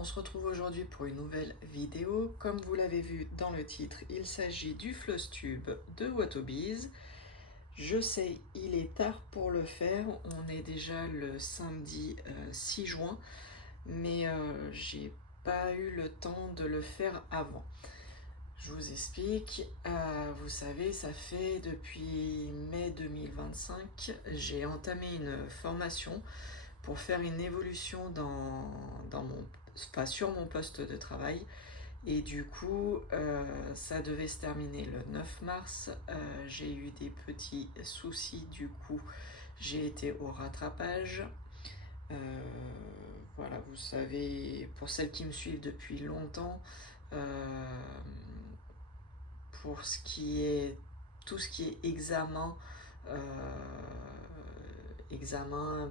on se retrouve aujourd'hui pour une nouvelle vidéo. Comme vous l'avez vu dans le titre, il s'agit du Flosstube de Watobiz. Je sais, il est tard pour le faire, on est déjà le samedi 6 juin, mais j'ai pas eu le temps de le faire avant. Je vous explique, vous savez, ça fait depuis mai 2025, j'ai entamé une formation pour faire une évolution sur mon poste de travail. Et du coup, ça devait se terminer le 9 mars. J'ai eu des petits soucis, du coup, j'ai été au rattrapage. Voilà, vous savez, pour celles qui me suivent depuis longtemps, pour tout ce qui est examen,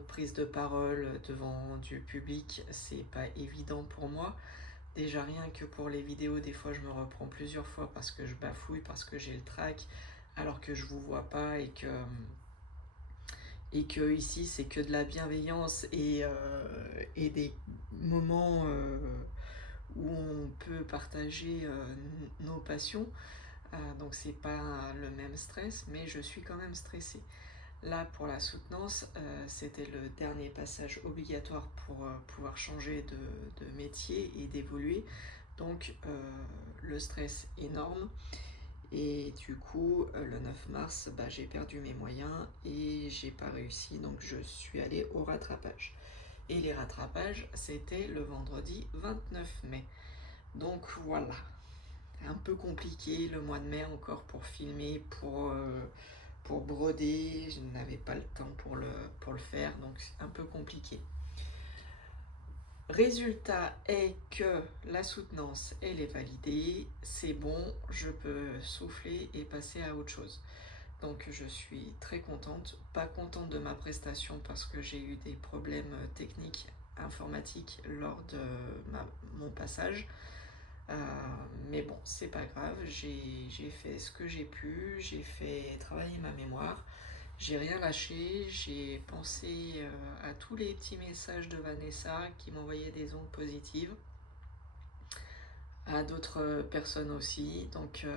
prise de parole devant du public, c'est pas évident pour moi. Déjà rien que pour les vidéos, des fois je me reprends plusieurs fois parce que je bafouille, parce que j'ai le trac, alors que je vous vois pas et que ici c'est que de la bienveillance et des moments où on peut partager nos passions. Donc c'est pas le même stress, mais je suis quand même stressée. Là, pour la soutenance, c'était le dernier passage obligatoire pour pouvoir changer de métier et d'évoluer. Donc, le stress énorme. Et du coup, le 9 mars, j'ai perdu mes moyens et j'ai pas réussi. Donc, je suis allée au rattrapage. Et les rattrapages, c'était le vendredi 29 mai. Donc, voilà. Un peu compliqué le mois de mai encore pour filmer, pour broder, je n'avais pas le temps pour le faire, donc c'est un peu compliqué. Résultat est que la soutenance, elle est validée, c'est bon, je peux souffler et passer à autre chose. Donc je suis très contente, pas contente de ma prestation parce que j'ai eu des problèmes techniques informatiques lors de mon passage. Mais bon, c'est pas grave, j'ai fait ce que j'ai pu, j'ai fait travailler ma mémoire, j'ai rien lâché, j'ai pensé à tous les petits messages de Vanessa qui m'envoyait des ondes positives, à d'autres personnes aussi, donc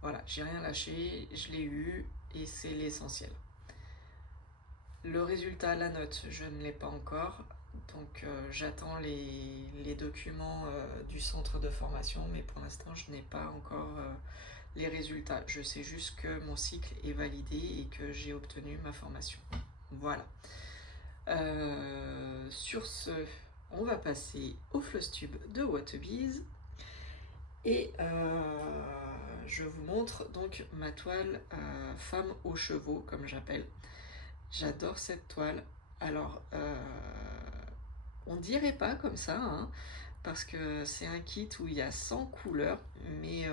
voilà, j'ai rien lâché, je l'ai eu et c'est l'essentiel. Le résultat, la note, je ne l'ai pas encore. Donc j'attends les documents du centre de formation, mais pour l'instant je n'ai pas encore les résultats. Je sais juste que mon cycle est validé et que j'ai obtenu ma formation. Voilà. Sur ce, on va passer au Flosstube de Watobiz. Et je vous montre donc ma toile femme aux chevaux, comme j'appelle. J'adore cette toile. Alors, on dirait pas comme ça, hein, parce que c'est un kit où il y a 100 couleurs, mais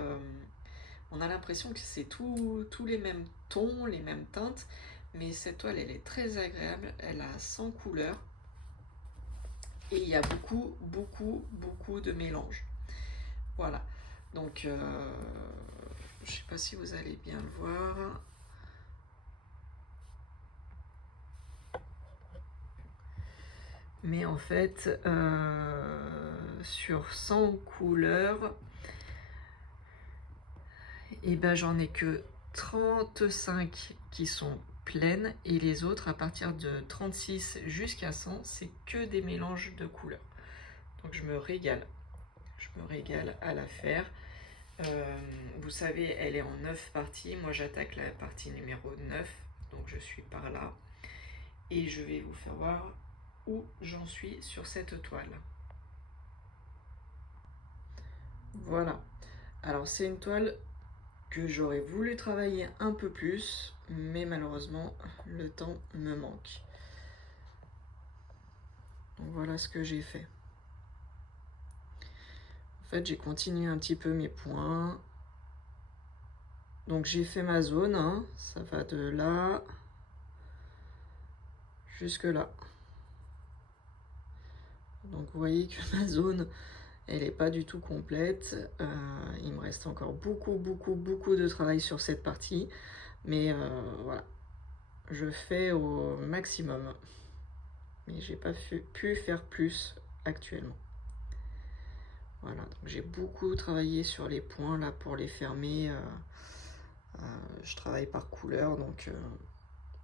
on a l'impression que c'est tous les mêmes tons, les mêmes teintes, mais cette toile, elle est très agréable, elle a 100 couleurs, et il y a beaucoup, beaucoup, beaucoup de mélanges. Voilà, donc je sais pas si vous allez bien le voir. Mais en fait, sur 100 couleurs, et ben j'en ai que 35 qui sont pleines et les autres à partir de 36 jusqu'à 100 c'est que des mélanges de couleurs. Donc je me régale à la faire. Vous savez, elle est en 9 parties, moi j'attaque la partie numéro 9, donc je suis par là et je vais vous faire voir où j'en suis sur cette toile. Voilà, alors c'est une toile que j'aurais voulu travailler un peu plus, mais malheureusement le temps me manque. Donc voilà ce que j'ai fait. En fait, j'ai continué un petit peu mes points. Donc j'ai fait ma zone, hein. Ça va de là jusque là. Donc vous voyez que ma zone, elle n'est pas du tout complète. Il me reste encore beaucoup, beaucoup, beaucoup de travail sur cette partie. Mais voilà, je fais au maximum. Mais j'ai pas pu faire plus actuellement. Voilà, donc j'ai beaucoup travaillé sur les points là pour les fermer. Je travaille par couleur, donc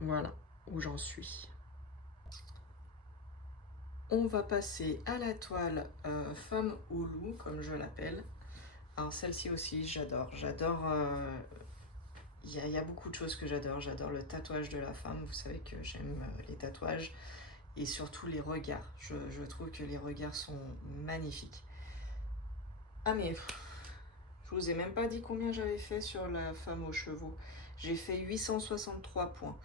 voilà où j'en suis. On va passer à la toile femme au loup, comme je l'appelle. Alors celle-ci aussi, j'adore. Il y a beaucoup de choses que j'adore. J'adore le tatouage de la femme. Vous savez que j'aime les tatouages et surtout les regards. Je trouve que les regards sont magnifiques. Ah mais je vous ai même pas dit combien j'avais fait sur la femme aux chevaux. J'ai fait 863 points.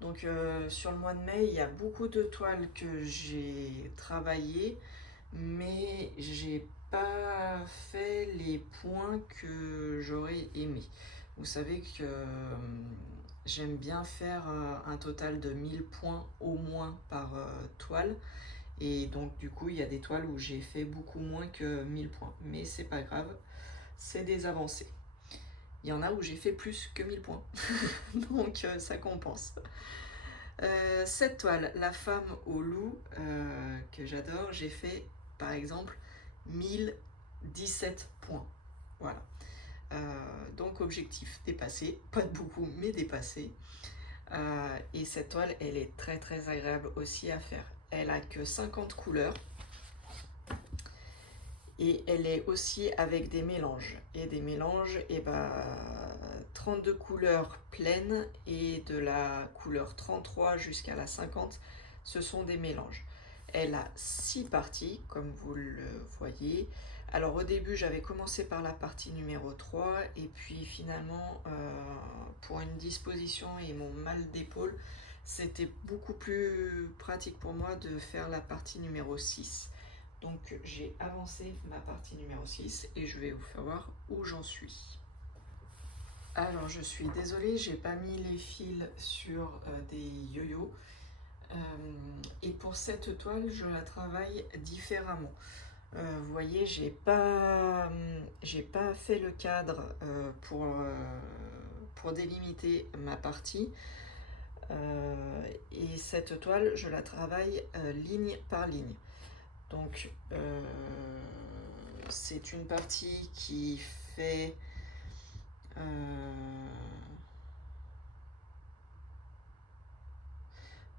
Donc sur le mois de mai, il y a beaucoup de toiles que j'ai travaillées, mais j'ai pas fait les points que j'aurais aimé. Vous savez que j'aime bien faire un total de 1000 points au moins par toile. Et donc du coup, il y a des toiles où j'ai fait beaucoup moins que 1000 points. Mais c'est pas grave, c'est des avancées. Il y en a où j'ai fait plus que 1000 points. Donc ça compense. Cette toile, la femme au loup, que j'adore, j'ai fait par exemple 1017 points. Voilà. Donc objectif dépassé, pas de beaucoup, mais dépassé. Et cette toile, elle est très très agréable aussi à faire. Elle a que 50 couleurs. Et elle est aussi avec des mélanges. Et des mélanges, et 32 couleurs pleines et de la couleur 33 jusqu'à la 50, ce sont des mélanges. Elle a 6 parties, comme vous le voyez. Alors au début, j'avais commencé par la partie numéro 3, et puis finalement, pour une disposition et mon mal d'épaule, c'était beaucoup plus pratique pour moi de faire la partie numéro 6. Donc j'ai avancé ma partie numéro 6 et je vais vous faire voir où j'en suis. Alors je suis désolée, j'ai pas mis les fils sur des yo-yo. Et pour cette toile, je la travaille différemment. Vous voyez, j'ai pas fait le cadre pour délimiter ma partie. Et cette toile, je la travaille ligne par ligne. Donc c'est une partie qui fait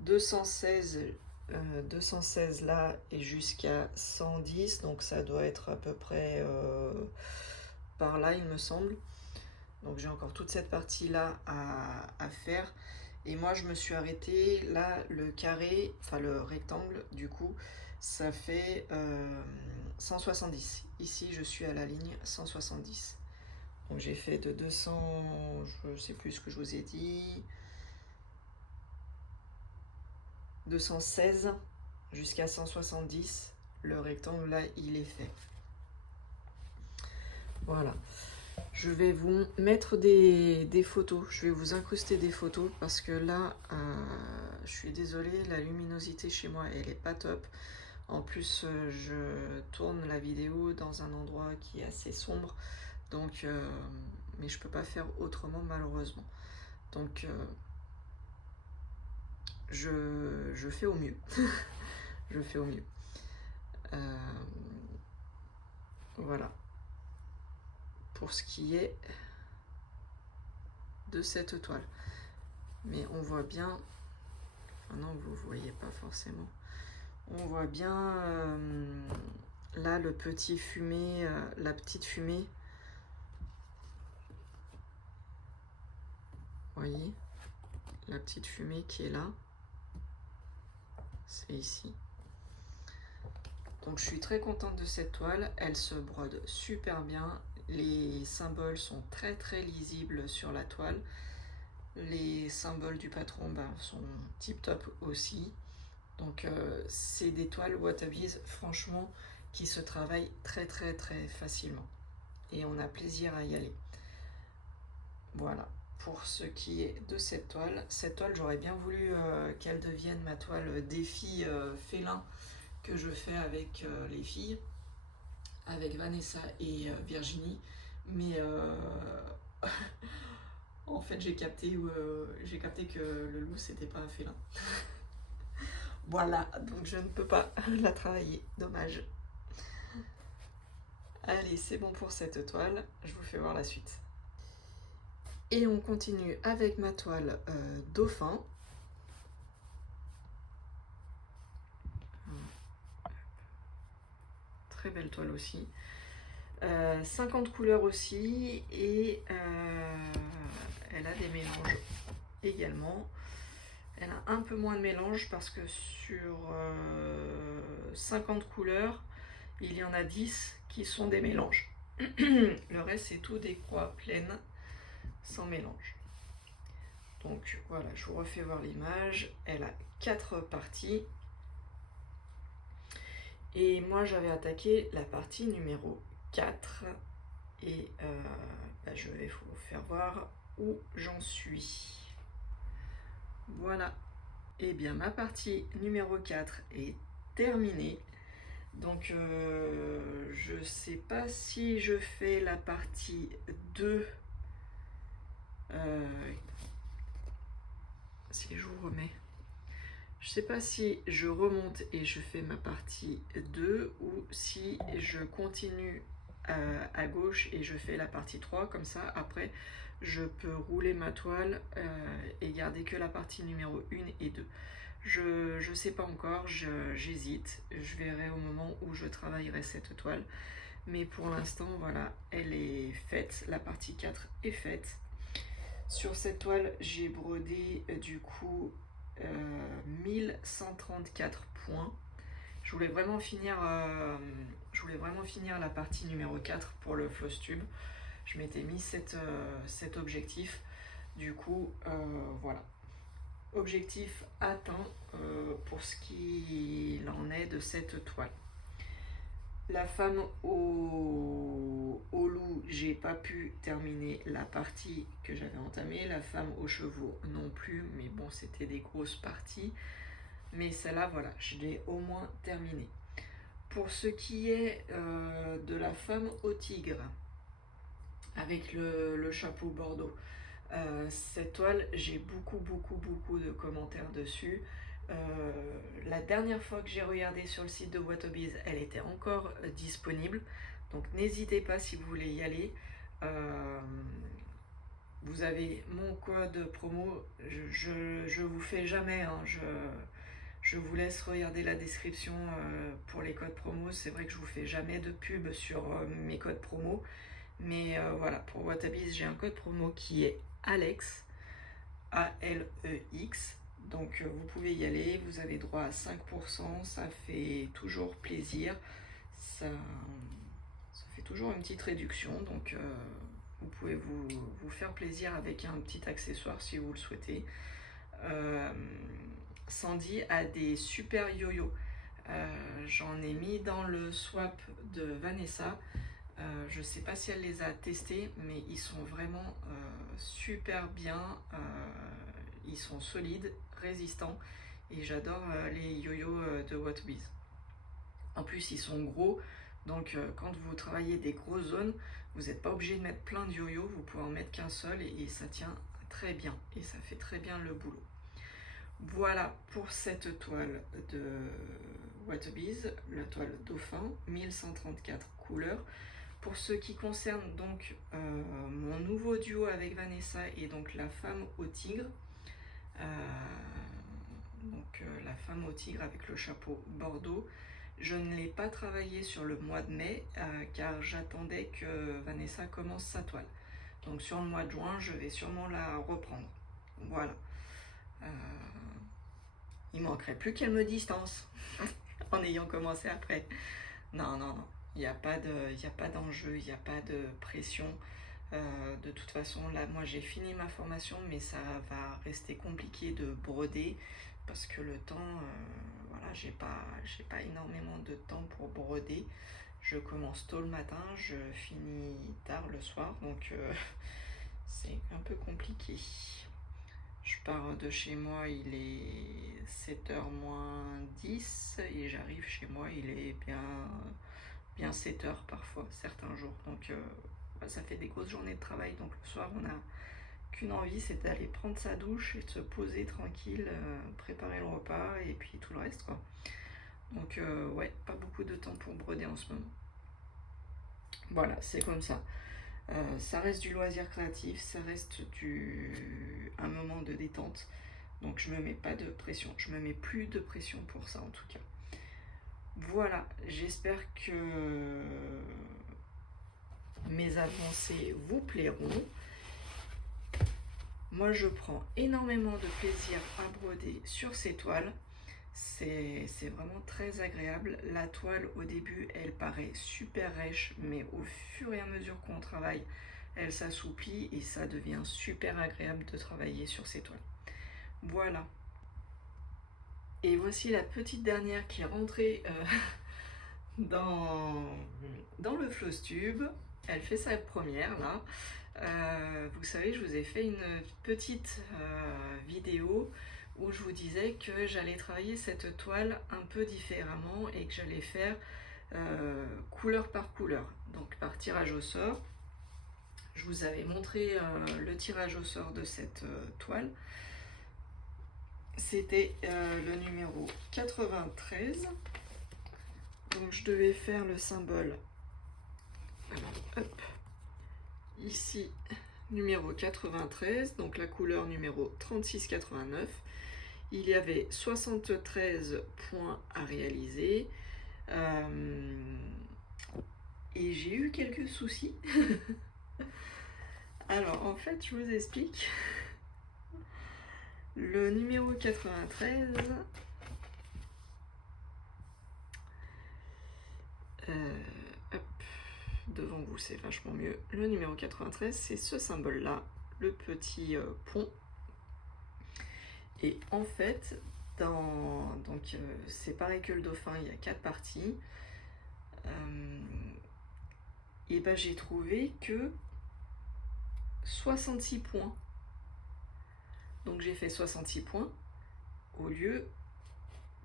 216 là et jusqu'à 110, donc ça doit être à peu près par là il me semble. Donc j'ai encore toute cette partie là à faire. Et moi je me suis arrêtée là, le carré, enfin le rectangle du coup, ça fait 170. Ici je suis à la ligne 170. Donc j'ai fait de 200, je sais plus ce que je vous ai dit, 216 jusqu'à 170. Le rectangle là il est fait. Voilà. Je vais vous mettre des photos, je vais vous incruster des photos parce que là, je suis désolée, la luminosité chez moi, elle est pas top. En plus, je tourne la vidéo dans un endroit qui est assez sombre, donc, mais je peux pas faire autrement malheureusement. Donc, je fais au mieux. Je fais au mieux. Voilà. Pour ce qui est de cette toile. Mais on voit bien, enfin non, vous voyez pas forcément, on voit bien là le petit fumé, la petite fumée, vous voyez, la petite fumée qui est là, c'est ici. Donc je suis très contente de cette toile, elle se brode super bien, les symboles sont très très lisibles sur la toile. Les symboles du patron sont tip top aussi. Donc c'est des toiles Wataviz franchement qui se travaillent très très très facilement. Et on a plaisir à y aller. Voilà, pour ce qui est de cette toile. Cette toile, j'aurais bien voulu qu'elle devienne ma toile défi félin que je fais avec les filles, avec Vanessa et Virginie. Mais en fait, j'ai capté que le loup, c'était pas un félin. Voilà, donc je ne peux pas la travailler, dommage. Allez, c'est bon pour cette toile, je vous fais voir la suite. Et on continue avec ma toile dauphin. Très belle toile aussi. 50 couleurs aussi, et elle a des mélanges également. Elle a un peu moins de mélange parce que sur 50 couleurs, il y en a 10 qui sont des mélanges. Le reste, c'est tout des croix pleines, sans mélange. Donc voilà, je vous refais voir l'image. Elle a 4 parties. Et moi, j'avais attaqué la partie numéro 4. Et je vais vous faire voir où j'en suis. Voilà. Et bien, ma partie numéro 4 est terminée. Donc, je sais pas si je fais la partie 2. Si je vous remets. Je sais pas si je remonte et je fais ma partie 2 ou si je continue à gauche et je fais la partie 3. Comme ça, après, je peux rouler ma toile et garder que la partie numéro 1 et 2. Je sais pas encore, j'hésite. Je verrai au moment où je travaillerai cette toile. Mais pour l'instant, voilà, elle est faite. La partie 4 est faite. Sur cette toile, j'ai brodé du coup 1134 points. Je voulais vraiment finir la partie numéro 4 pour le floss tube. Je m'étais mis cet objectif. Du coup, voilà. Objectif atteint pour ce qu'il en est de cette toile. La femme au loup, j'ai pas pu terminer la partie que j'avais entamée. La femme aux chevaux non plus, mais bon, c'était des grosses parties. Mais celle-là, voilà, je l'ai au moins terminée. Pour ce qui est de la femme au tigre, avec le chapeau bordeaux, cette toile, j'ai beaucoup de commentaires dessus. La dernière fois que j'ai regardé sur le site de Watobiz, elle était encore disponible. Donc n'hésitez pas si vous voulez y aller. Vous avez mon code promo. Je vous fais jamais. Hein, je vous laisse regarder la description pour les codes promo. C'est vrai que je vous fais jamais de pub sur mes codes promo. Mais voilà, pour Watobiz, j'ai un code promo qui est Alex. ALEX. Donc vous pouvez y aller, vous avez droit à 5%, ça fait toujours plaisir, ça fait toujours une petite réduction, donc vous pouvez vous faire plaisir avec un petit accessoire si vous le souhaitez. Sandy a des super yo-yo, j'en ai mis dans le swap de Vanessa. Je sais pas si elle les a testés, mais ils sont vraiment super bien. Ils sont solides, résistants, et j'adore les yo-yo de Watobiz. En plus, ils sont gros, donc quand vous travaillez des grosses zones, vous n'êtes pas obligé de mettre plein de yo-yo, vous pouvez en mettre qu'un seul et ça tient très bien, et ça fait très bien le boulot. Voilà pour cette toile de Watobiz, la toile dauphin, 1134 couleurs. Pour ce qui concerne donc mon nouveau duo avec Vanessa et donc la femme au tigre, la femme au tigre avec le chapeau bordeaux, je ne l'ai pas travaillé sur le mois de mai car j'attendais que Vanessa commence sa toile. Donc sur le mois de juin, je vais sûrement la reprendre. Voilà. Il manquerait plus qu'elle me distance en ayant commencé après. Non. Il n'y a pas d'enjeu, il n'y a pas de pression. De toute façon, là, moi, j'ai fini ma formation, mais ça va rester compliqué de broder parce que le temps, voilà, j'ai pas énormément de temps pour broder. Je commence tôt le matin, je finis tard le soir, donc c'est un peu compliqué. Je pars de chez moi, il est 7h moins 10 et j'arrive chez moi, il est bien 7h parfois, certains jours. Donc ça fait des grosses journées de travail. Donc le soir, on n'a qu'une envie, c'est d'aller prendre sa douche et de se poser tranquille, préparer le repas et puis tout le reste, quoi. Donc ouais, pas beaucoup de temps pour broder en ce moment. Voilà, c'est comme ça. Ça reste du loisir créatif, ça reste un moment de détente. Donc je me mets pas de pression, je me mets plus de pression pour ça en tout cas. Voilà, j'espère que mes avancées vous plairont. Moi je prends énormément de plaisir à broder sur ces toiles. C'est vraiment très agréable. La toile au début elle paraît super rêche, mais au fur et à mesure qu'on travaille, elle s'assouplit et ça devient super agréable de travailler sur ces toiles. Voilà. Et voici la petite dernière qui est rentrée dans le floss tube. Elle fait sa première là. Vous savez, je vous ai fait une petite vidéo où je vous disais que j'allais travailler cette toile un peu différemment et que j'allais faire couleur par couleur, donc par tirage au sort. Je vous avais montré le tirage au sort de cette toile. C'était le numéro 93. Donc je devais faire le symbole. Alors, hop, ici, numéro 93, donc la couleur numéro 3689. Il y avait 73 points à réaliser. Et j'ai eu quelques soucis. Alors, en fait, je vous explique. Le numéro 93... hop, devant vous, c'est vachement mieux. Le numéro 93, c'est ce symbole-là, le petit pont. Et en fait, c'est pareil que le dauphin, il y a 4 parties. Et ben j'ai trouvé que 66 points. Donc j'ai fait 66 points au lieu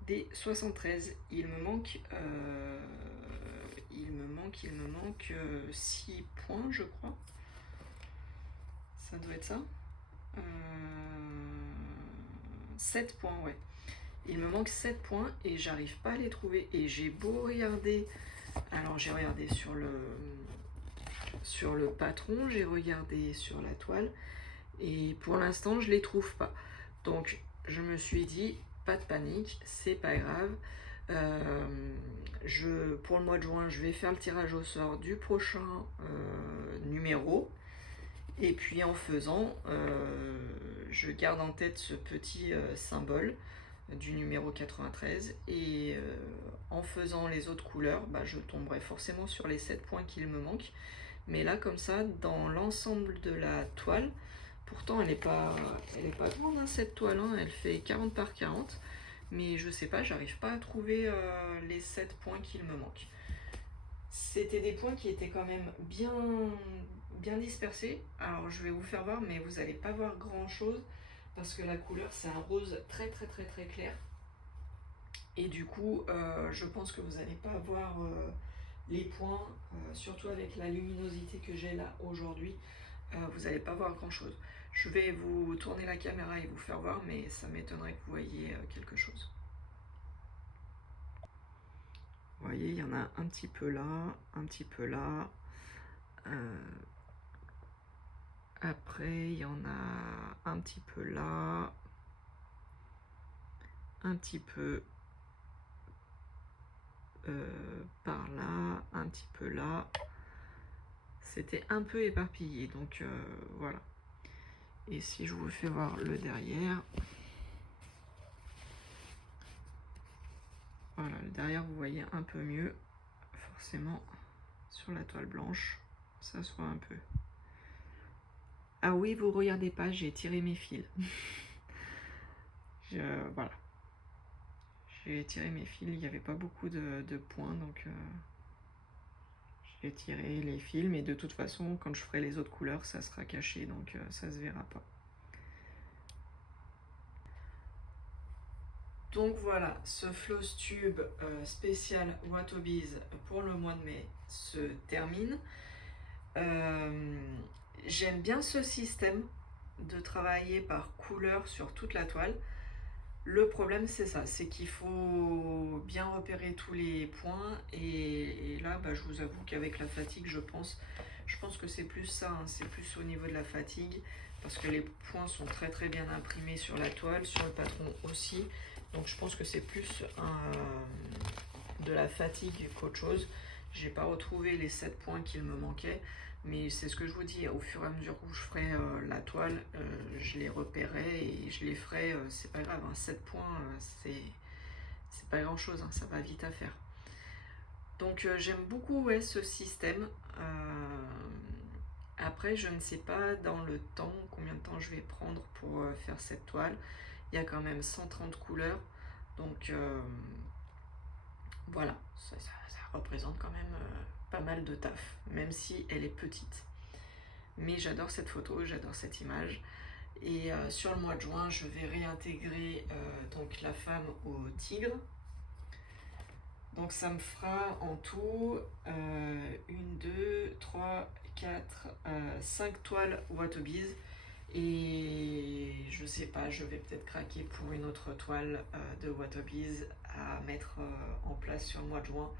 des 73. Il me manque 6 points, je crois. Ça doit être ça. 7 points, ouais. Il me manque 7 points et j'arrive pas à les trouver. Et j'ai beau regarder. Alors j'ai regardé sur le patron, j'ai regardé sur la toile. Et pour l'instant, je les trouve pas. Donc je me suis dit, pas de panique, c'est pas grave. Pour le mois de juin, je vais faire le tirage au sort du prochain numéro. Et puis en faisant, je garde en tête ce petit symbole du numéro 93. Et en faisant les autres couleurs, bah, je tomberai forcément sur les 7 points qu'il me manque. Mais là, comme ça, dans l'ensemble de la toile, pourtant elle n'est pas grande hein, cette toile, hein, elle fait 40 par 40. Mais je sais pas, j'arrive pas à trouver les 7 points qu'il me manque. C'était des points qui étaient quand même bien dispersés. Alors je vais vous faire voir, mais vous n'allez pas voir grand chose parce que la couleur c'est un rose très très très très clair. Et du coup, je pense que vous n'allez pas voir les points, surtout avec la luminosité que j'ai là aujourd'hui. Vous n'allez pas voir grand chose. Je vais vous tourner la caméra et vous faire voir, mais ça m'étonnerait que vous voyez quelque chose. Vous voyez, il y en a un petit peu là, un petit peu là. Après, il y en a un petit peu là, un petit peu par là, un petit peu là. C'était un peu éparpillé, donc voilà. Et si je vous fais voir le derrière, voilà, le derrière vous voyez un peu mieux, forcément sur la toile blanche, ça se voit un peu. Ah oui, vous regardez pas, j'ai tiré mes fils. Voilà. J'ai tiré mes fils, il n'y avait pas beaucoup de points, donc j'ai tiré les fils, mais de toute façon, quand je ferai les autres couleurs, ça sera caché, donc ça se verra pas. Donc voilà, ce floss tube spécial Watobiz pour le mois de mai se termine. J'aime bien ce système de travailler par couleur sur toute la toile. Le problème, c'est ça, c'est qu'il faut bien repérer tous les points. Et là, bah, je vous avoue qu'avec la fatigue, je pense que c'est plus ça, hein, c'est plus au niveau de la fatigue, parce que les points sont très très bien imprimés sur la toile, sur le patron aussi. Donc je pense que c'est plus de la fatigue qu'autre chose. J'ai pas retrouvé les 7 points qu'il me manquaient, mais c'est ce que je vous dis, au fur et à mesure où je ferai la toile, je les repérerai et je les ferai, c'est pas grave, hein, 7 points, c'est pas grand chose, hein, ça va vite à faire. Donc j'aime beaucoup, ouais, ce système. Après, je ne sais pas dans le temps, combien de temps je vais prendre pour faire cette toile. Il y a quand même 130 couleurs, donc voilà, ça représente quand même pas mal de taf, même si elle est petite. Mais j'adore cette photo, j'adore cette image. Et sur le mois de juin, je vais réintégrer donc la femme au tigre. Donc ça me fera en tout 1, 2, 3, 4, 5 toiles Watobiz. Et je sais pas, je vais peut-être craquer pour une autre toile de Watobiz à mettre en place sur le mois de juin,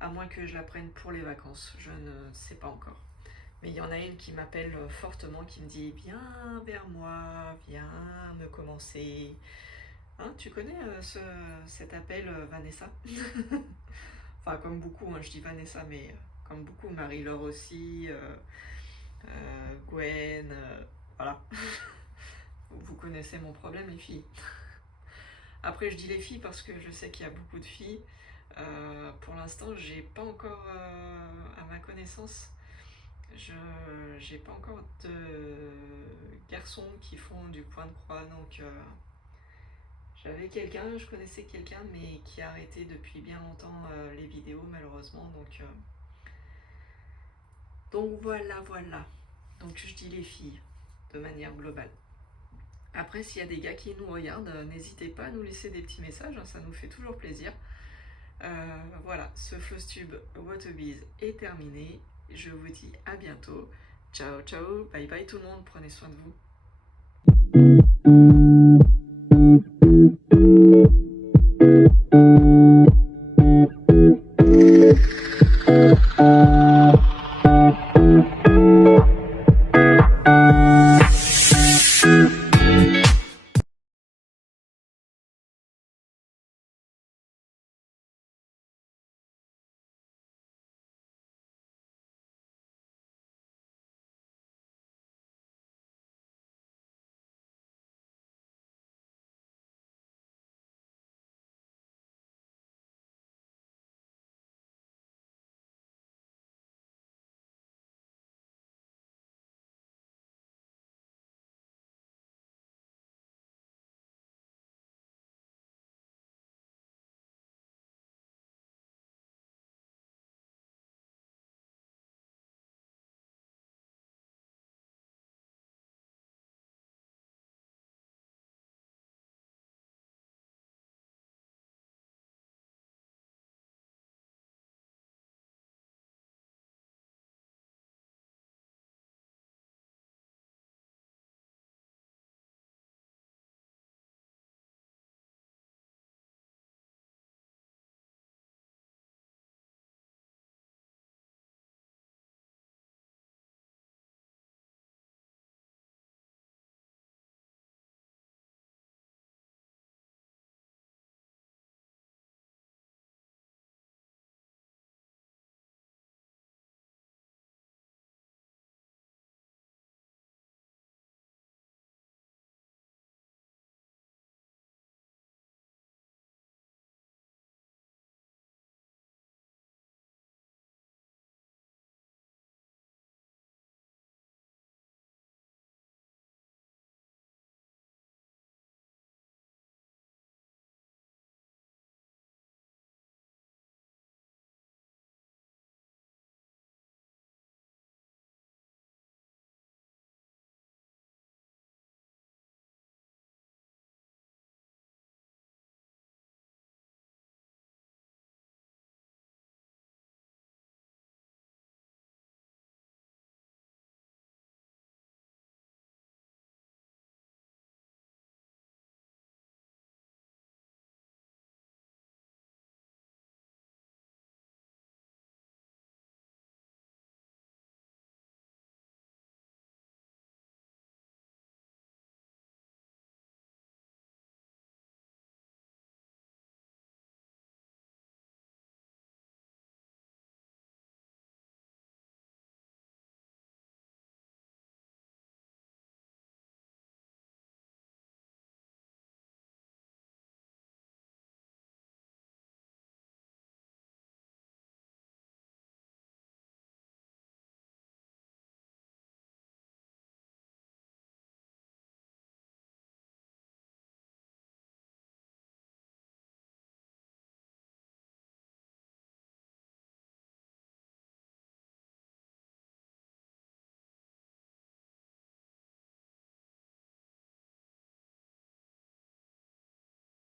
à moins que je la prenne pour les vacances, je ne sais pas encore. Mais il y en a une qui m'appelle fortement, qui me dit viens vers moi, viens me commencer. Hein, tu connais cet appel, Vanessa? Enfin, comme beaucoup, hein, je dis Vanessa, mais comme beaucoup, Marie-Laure aussi, Gwen, voilà. Vous connaissez mon problème, les filles. Après, je dis les filles parce que je sais qu'il y a beaucoup de filles. Pour l'instant, j'ai pas encore, à ma connaissance, j'ai pas encore de garçons qui font du point de croix, donc j'avais quelqu'un, je connaissais quelqu'un, mais qui a arrêté depuis bien longtemps les vidéos, malheureusement, donc voilà, voilà. Donc je dis les filles, de manière globale. Après, s'il y a des gars qui nous regardent, n'hésitez pas à nous laisser des petits messages, hein, ça nous fait toujours plaisir. Voilà, ce floss tube Watobiz est terminé. Je vous dis à bientôt. Ciao, ciao, bye bye tout le monde, prenez soin de vous.